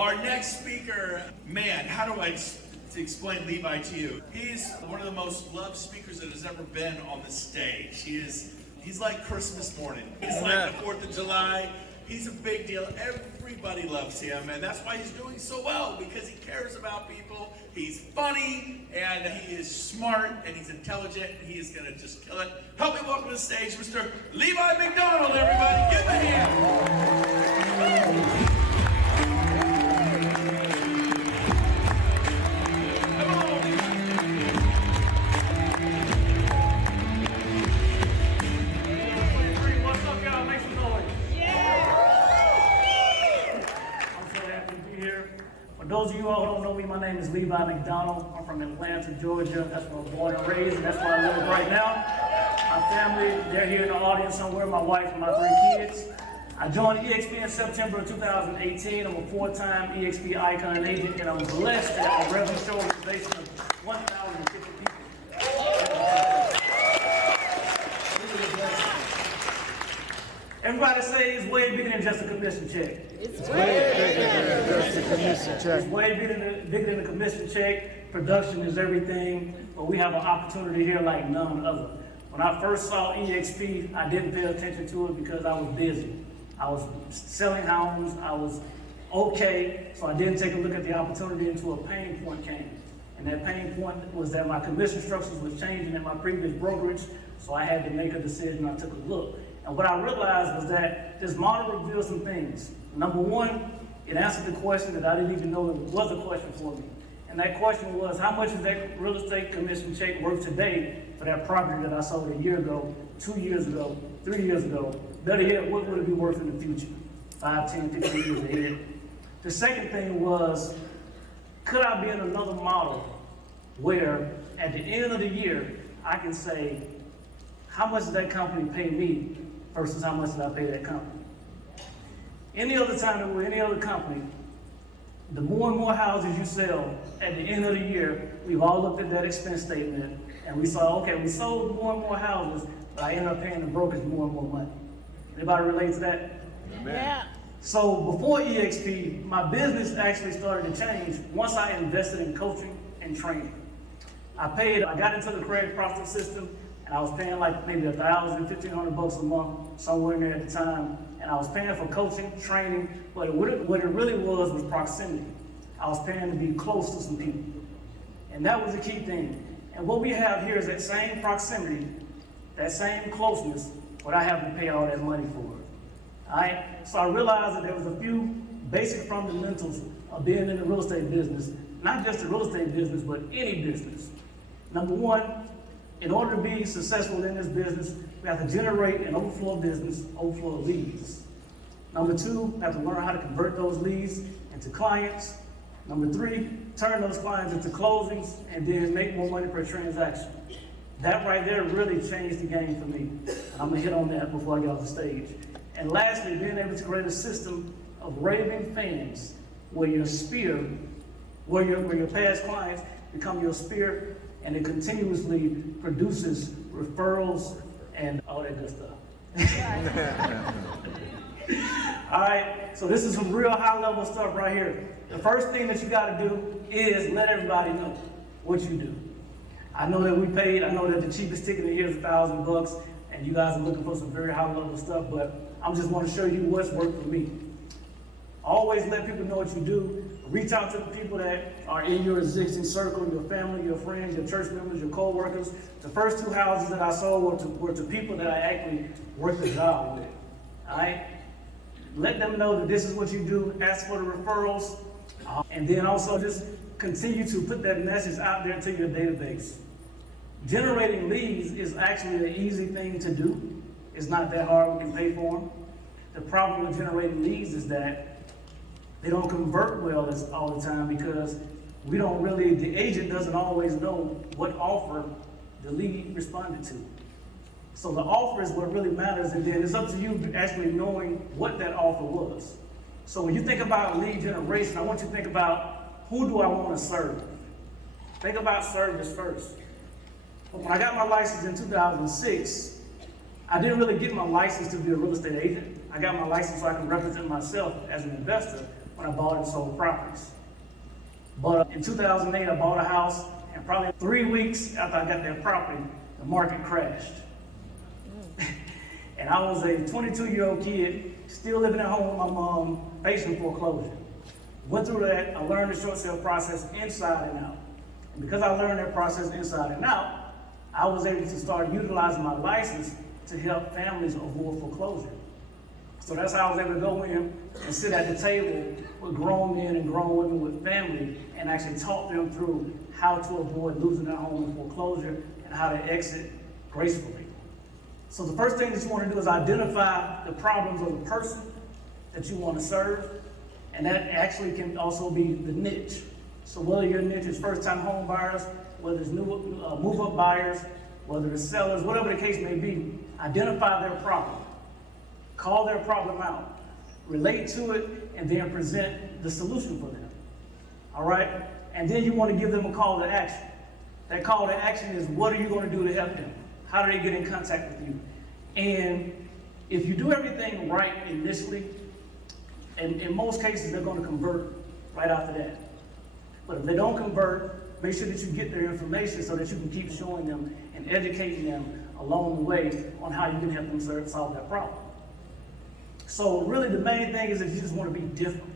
Our next speaker, man, how do I explain Levi to you? He's one of the most loved speakers that has ever been on the stage. He's like Christmas morning. He's like the 4th of July. He's a big deal. Everybody loves him, and that's why he's doing so well, because he cares about people. He's funny, and he is smart, and he's intelligent, and he is going to just kill it. Help me welcome to the stage, Mr. Levi McDonald, everybody. Give him a hand. Those of you all who don't know me, my name is Levi McDonald. I'm from Atlanta, Georgia. That's where I'm born and raised, and that's where I live right now. My family, they're here in the audience somewhere, my wife and my 3 kids. I joined EXP in September of 2018. I'm a 4-time EXP icon agent, and I'm blessed to have a revenue show organization of 1,050 people. Everybody say it's way bigger than just a commission check. It's way bigger than just a commission check. It's way bigger than a commission check. Production is everything, but we have an opportunity here like none other. When I first saw EXP, I didn't pay attention to it because I was busy. I was selling homes, I was okay, so I didn't take a look at the opportunity until a pain point came. And that pain point was that my commission structures was changing at my previous brokerage, so I had to make a decision. I took a look. And what I realized was that this model revealed some things. Number one, it answered the question that I didn't even know was a question for me. And that question was, how much is that real estate commission check worth today for that property that I sold a year ago, 2 years ago, 3 years ago? Better yet, what would it be worth in the future? 5, 10, 15 years ahead. The second thing was, could I be in another model where at the end of the year, I can say, how much did that company pay me versus how much did I pay that company? Any other time with any other company, the more and more houses you sell, at the end of the year, we've all looked at that expense statement and we saw, okay, we sold more and more houses, but I ended up paying the brokers more and more money. Anybody relate to that? Yeah. So before EXP, my business actually started to change once I invested in coaching and training. I got into the credit process system, and I was paying like maybe $1,000, $1,500 a month, somewhere in there at the time. And I was paying for coaching, training, but what it really was proximity. I was paying to be close to some people. And that was the key thing. And what we have here is that same proximity, that same closeness, but I have to pay all that money for it. All right? So I realized that there was a few basic fundamentals of being in the real estate business, not just the real estate business, but any business. Number one, in order to be successful in this business, we have to generate an overflow business, overflow of leads. Number two, we have to learn how to convert those leads into clients. Number three, turn those clients into closings and then make more money per transaction. That right there really changed the game for me. And I'm gonna hit on that before I get off the stage. And lastly, being able to create a system of raving fans where your past clients become your spear, and it continuously produces referrals and all that good stuff. All right, so this is some real high-level stuff right here. The first thing that you got to do is let everybody know what you do. I know that I know that the cheapest ticket in here is $1,000, and you guys are looking for some very high-level stuff, but I just want to show you what's worked for me. Always let people know what you do. Reach out to the people that are in your existing circle, your family, your friends, your church members, your co-workers. The first 2 houses that I sold were to people that I actually worked the job with. All right? Let them know that this is what you do. Ask for the referrals. And then also just continue to put that message out there to your database. Generating leads is actually an easy thing to do. It's not that hard. We can pay for them. The problem with generating leads is that they don't convert well all the time because the agent doesn't always know what offer the lead responded to. So the offer is what really matters, and then it's up to you actually knowing what that offer was. So when you think about lead generation, I want you to think about, who do I want to serve? Think about service first. When I got my license in 2006, I didn't really get my license to be a real estate agent. I got my license so I can represent myself as an investor. when I bought and sold properties. But in 2008, I bought a house, and probably 3 weeks after I got that property, the market crashed. And I was a 22-year-old kid, still living at home with my mom, facing foreclosure. Went through that, I learned the short sale process inside and out. And because I learned that process inside and out, I was able to start utilizing my license to help families avoid foreclosure. So that's how I was able to go in and sit at the table with grown men and grown women with family and actually talk them through how to avoid losing their home in foreclosure and how to exit gracefully. So the first thing that you want to do is identify the problems of the person that you want to serve, and that actually can also be the niche. So whether your niche is first-time home buyers, whether it's move-up buyers, whether it's sellers, whatever the case may be, identify their problem. Call their problem out, relate to it, and then present the solution for them. All right? And then you want to give them a call to action. That call to action is, what are you going to do to help them? How do they get in contact with you? And if you do everything right initially, and in most cases, they're going to convert right after that. But if they don't convert, make sure that you get their information so that you can keep showing them and educating them along the way on how you can help them solve that problem. So really the main thing is that you just want to be different.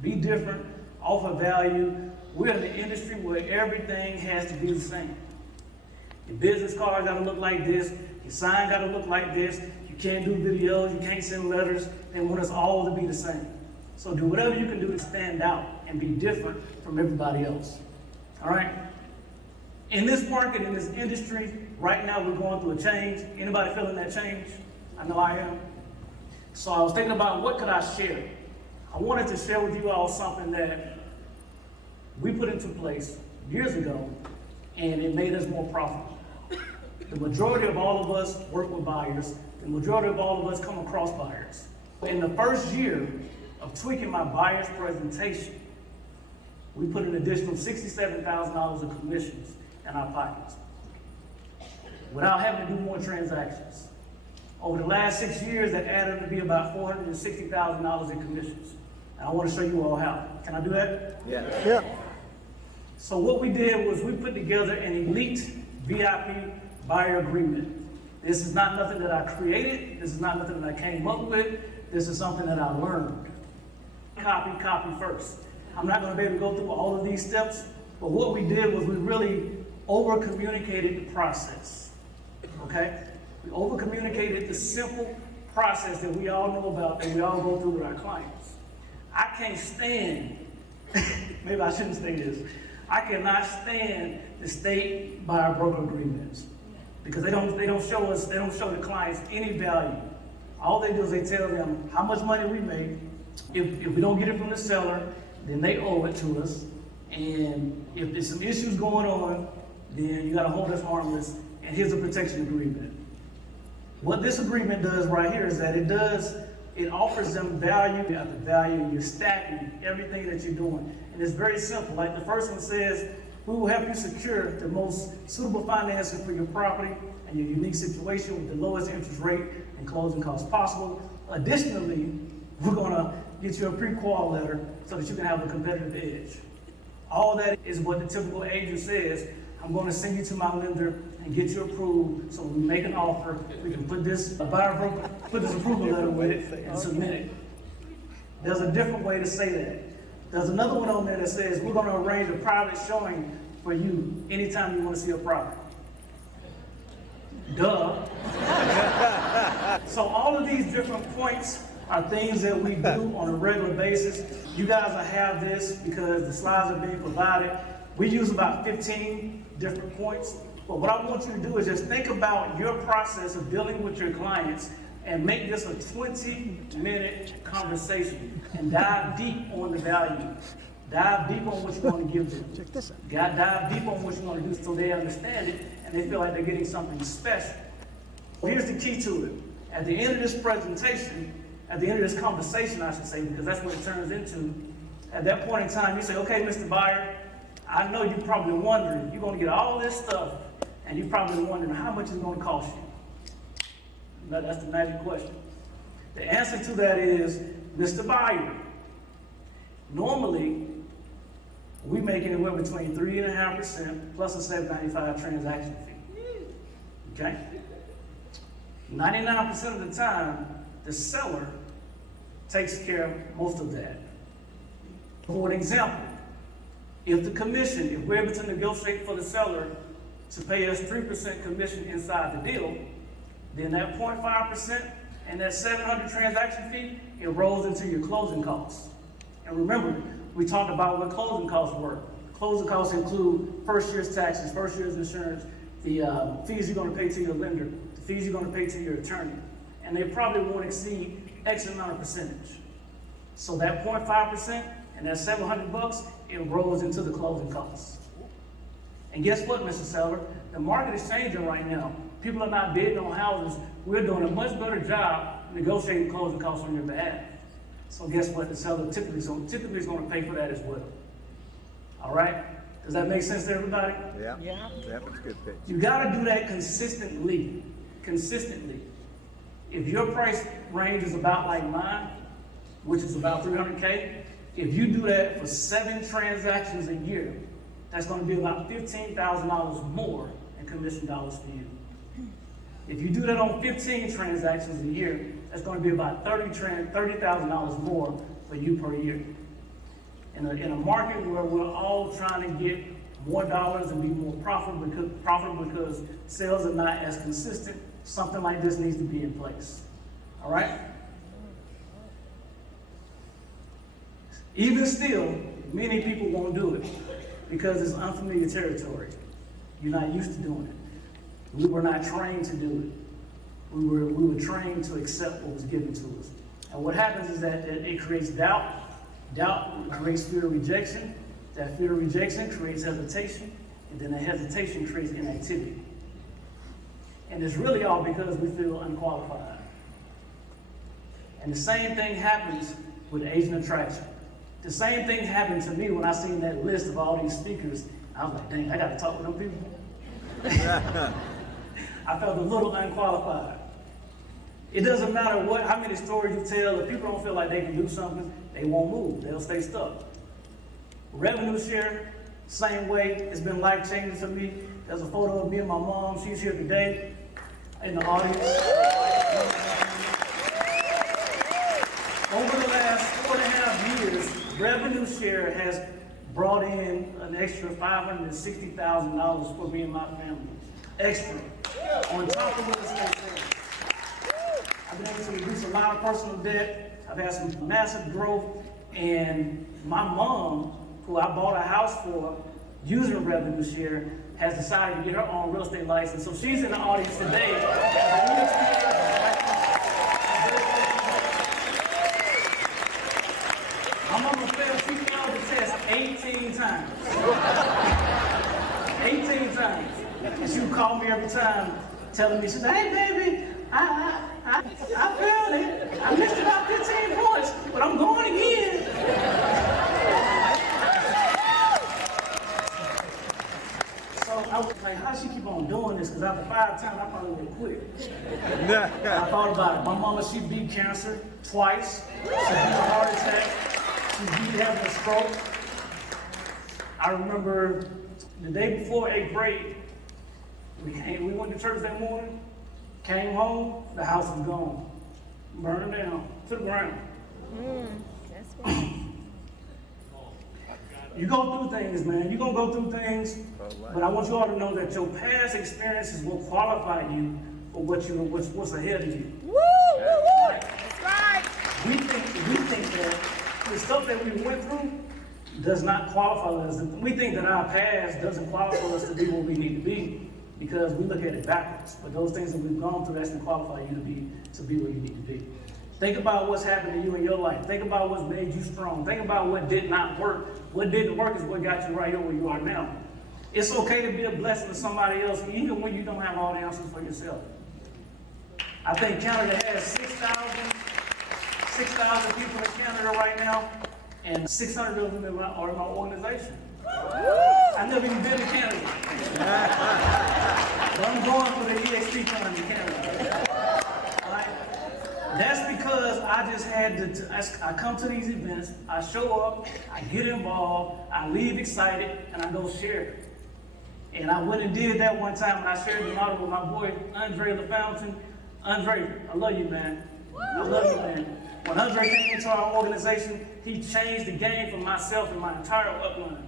Be different, offer value. We're in the industry where everything has to be the same. Your business card got to look like this. Your sign got to look like this. You can't do videos. You can't send letters. They want us all to be the same. So do whatever you can do to stand out and be different from everybody else. All right? In this market, in this industry, right now we're going through a change. Anybody feeling that change? I know I am. So I was thinking about what could I share. I wanted to share with you all something that we put into place years ago, and it made us more profitable. The majority of all of us work with buyers. The majority of all of us come across buyers. In the first year of tweaking my buyer's presentation, we put an additional $67,000 of commissions in our pockets without having to do more transactions. Over the last 6 years, that added up to be about $460,000 in commissions. And I want to show you all how. Can I do that? Yeah. So what we did was we put together an elite VIP buyer agreement. This is not nothing that I created. This is not nothing that I came up with. This is something that I learned. Copy first. I'm not going to be able to go through all of these steps, but what we did was we really over-communicated the process. Okay? We over-communicated the simple process that we all know about, that we all go through with our clients. I can't stand, maybe I shouldn't say this, I cannot stand the state buyer broker agreements because they don't show the clients any value. All they do is they tell them how much money we make. If we don't get it from the seller, then they owe it to us. And if there's some issues going on, then you got to hold us harmless. And here's a protection agreement. What this agreement does right here is that it offers them value after value. You're stacking everything that you're doing. And it's very simple. Like the first one says, we will help you secure the most suitable financing for your property and your unique situation with the lowest interest rate and closing costs possible. Additionally, we're going to get you a pre-qual letter so that you can have a competitive edge. All that is what the typical agent says. I'm going to send you to my lender and get you approved. So when we make an offer, we can put this approval letter with it and submit it. There's a different way to say that. There's another one on there that says we're going to arrange a private showing for you anytime you want to see a property. Duh. So all of these different points are things that we do on a regular basis. You guys will have this because the slides are being provided. We use about 15 different points. But what I want you to do is just think about your process of dealing with your clients and make this a 20-minute conversation and dive deep on the value. Dive deep on what you want to give them. Check this out. Dive deep on what you want to do so they understand it and they feel like they're getting something special. Well, here's the key to it. At the end of this presentation, at the end of this conversation, I should say, because that's what it turns into, at that point in time, you say, okay, Mr. Buyer, I know you're probably wondering, you're going to get all this stuff, and you're probably wondering how much it's going to cost you. That's the magic question. The answer to that is, Mr. Buyer, Normally, we make anywhere between 3.5% plus a $7.95 transaction fee. Okay? 99% of the time, the seller takes care of most of that. For an example, if we're able to negotiate for the seller to pay us 3% commission inside the deal, then that 0.5% and that $700 transaction fee, it rolls into your closing costs. And remember, we talked about what closing costs were. Closing costs include first year's taxes, first year's insurance, the fees you're going to pay to your lender, the fees you're going to pay to your attorney. And they probably won't exceed X amount of percentage. So that 0.5% and that $700, it rolls into the closing costs. And guess what, Mr. Seller? The market is changing right now. People are not bidding on houses. We're doing a much better job negotiating closing costs on your behalf. So guess what? The seller typically is going to pay for that as well. All right? Does that make sense to everybody? Yeah. That was a good pitch. You got to do that consistently. Consistently. If your price range is about like mine, which is about $300K, if you do that for 7 transactions a year, that's going to be about $15,000 more in commission dollars for you. If you do that on 15 transactions a year, that's going to be about $30,000 more for you per year. In a market where we're all trying to get more dollars and be more profitable because sales are not as consistent, something like this needs to be in place. All right? Even still, many people won't do it because it's unfamiliar territory. You're not used to doing it. We were not trained to do it. We were trained to accept what was given to us. And what happens is that it creates doubt. Doubt creates fear of rejection. That fear of rejection creates hesitation. And then that hesitation creates inactivity. And it's really all because we feel unqualified. And the same thing happens with agent attraction. The same thing happened to me when I seen that list of all these speakers. I was like, dang, I got to talk with them people. I felt a little unqualified. It doesn't matter how many stories you tell. If people don't feel like they can do something, they won't move. They'll stay stuck. Revenue share, same way. It's been life-changing for me. There's a photo of me and my mom. She's here today in the audience. Over the last 4.5 years, revenue share has brought in an extra $560,000 for me and my family. Extra. On top of real estate sales. I've been able to reduce a lot of personal debt. I've had some massive growth. And my mom, who I bought a house for using revenue share, has decided to get her own real estate license. So she's in the audience today. My mama failed. She failed the test 18 times. 18 times. And she would call me every time, telling me, she said, hey baby, I failed it. I missed about 15 points, but I'm going again. So I was like, how does she keep on doing this? Because after 5 times, I probably would quit. I thought about it. My mama, she beat cancer twice. She beat a heart attack. She beat having a stroke. I remember the day before 8th grade, we went to church that morning, came home, the house was gone. Burned down to the ground. That's right. You go through things, man. You're going to go through things, but I want you all to know that your past experiences will qualify you for what's ahead of you. Woo, woo, woo. That's right. We think that the stuff that we went through does not qualify us. We think that our past doesn't qualify us to be what we need to be because we look at it backwards. But those things that we've gone through, that's to qualify you to be where you need to be. Think about what's happened to you in your life. Think about what's made you strong. Think about what did not work. What didn't work is what got you right here where you are now. It's okay to be a blessing to somebody else, even when you don't have all the answers for yourself. I think Canada has 6,000 people in Canada right now, and 600 of them are in my organization. I've never even been to Canada. But I'm going for the EXP fund in Canada. All right? That's because I just had to, I come to these events, I show up, I get involved, I leave excited, and I go share it. And I went and did that one time, and I shared the model with my boy, Andre the Fountain. Andre, I love you, man. I love you, man. When Andre came into our organization, he changed the game for myself and my entire upline.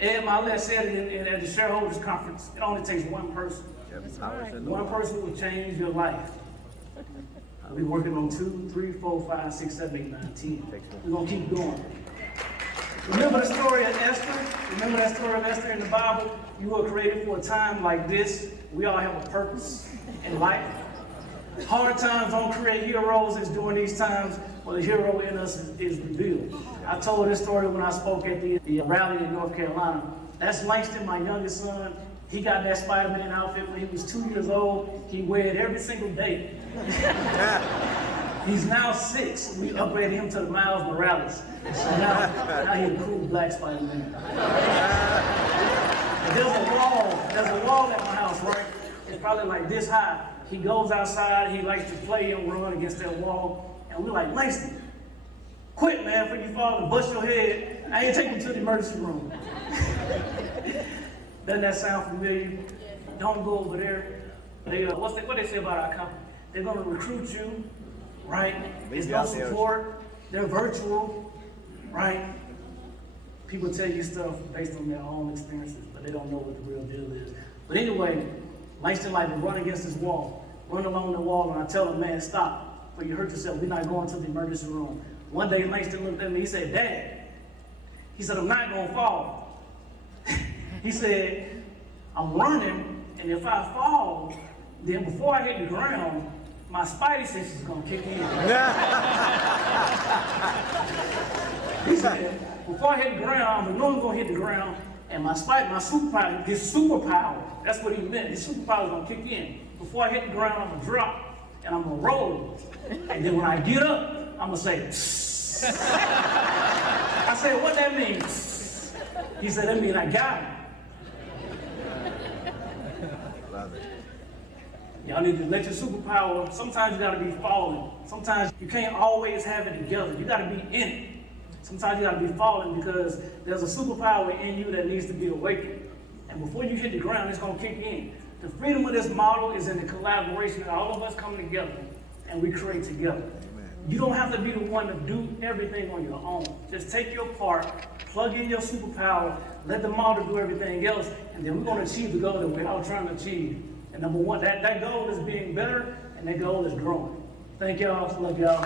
Ed Milet said it at the shareholders conference, it only takes one person. That's right. One person will change your life. We're working on 2, 3, 4, 5, 6, 7, 8, 9, 10. We're gonna keep going. Remember the story of Esther? Remember that story of Esther in the Bible? You were created for a time like this. We all have a purpose in life. Hard times don't create heroes. It's during these times where the hero in us is revealed. I told this story when I spoke at the rally in North Carolina. That's Langston, my youngest son. He got that Spider-Man outfit when he was 2 years old. He wear it every single day. He's now 6. We upgraded him to the Miles Morales. So now he's a cool black Spider-Man. And there's a wall at my house, right? It's probably like this high. He goes outside, he likes to play and run against that wall. And we're like, Langston, quit, man, before you fall and bust your head. I ain't taking you to the emergency room. Doesn't that sound familiar? Don't go over there. What they say about our company? They're gonna recruit you, right? There's no support. They're virtual, right? People tell you stuff based on their own experiences, but they don't know what the real deal is. But anyway, Langston like to run against this wall, run along the wall, and I tell him, man, stop, before you hurt yourself. We're not going to the emergency room. One day Langston looked at me, he said, Dad, he said, I'm not gonna fall. He said, I'm running, and if I fall, then before I hit the ground, my spidey sense is gonna kick in. He said, before I hit the ground, I know I'm gonna hit the ground, and my superpower, his superpower, that's what he meant, his superpower is gonna kick in. Before I hit the ground, I'm gonna drop, and I'm gonna roll. And then when I get up, I'm gonna say, I said, what that means? He said, that means I got him. Love it. Y'all need to let your superpower, sometimes you gotta be falling. Sometimes you can't always have it together. You gotta be in it. Sometimes you gotta be falling because there's a superpower in you that needs to be awakened. And before you hit the ground, it's gonna kick in. The freedom of this model is in the collaboration that all of us come together and we create together. Amen. You don't have to be the one to do everything on your own. Just take your part, plug in your superpower, let the model do everything else, and then we're gonna achieve the goal that we're all trying to achieve. And number one, that goal is being better, and that goal is growing. Thank y'all. Love y'all.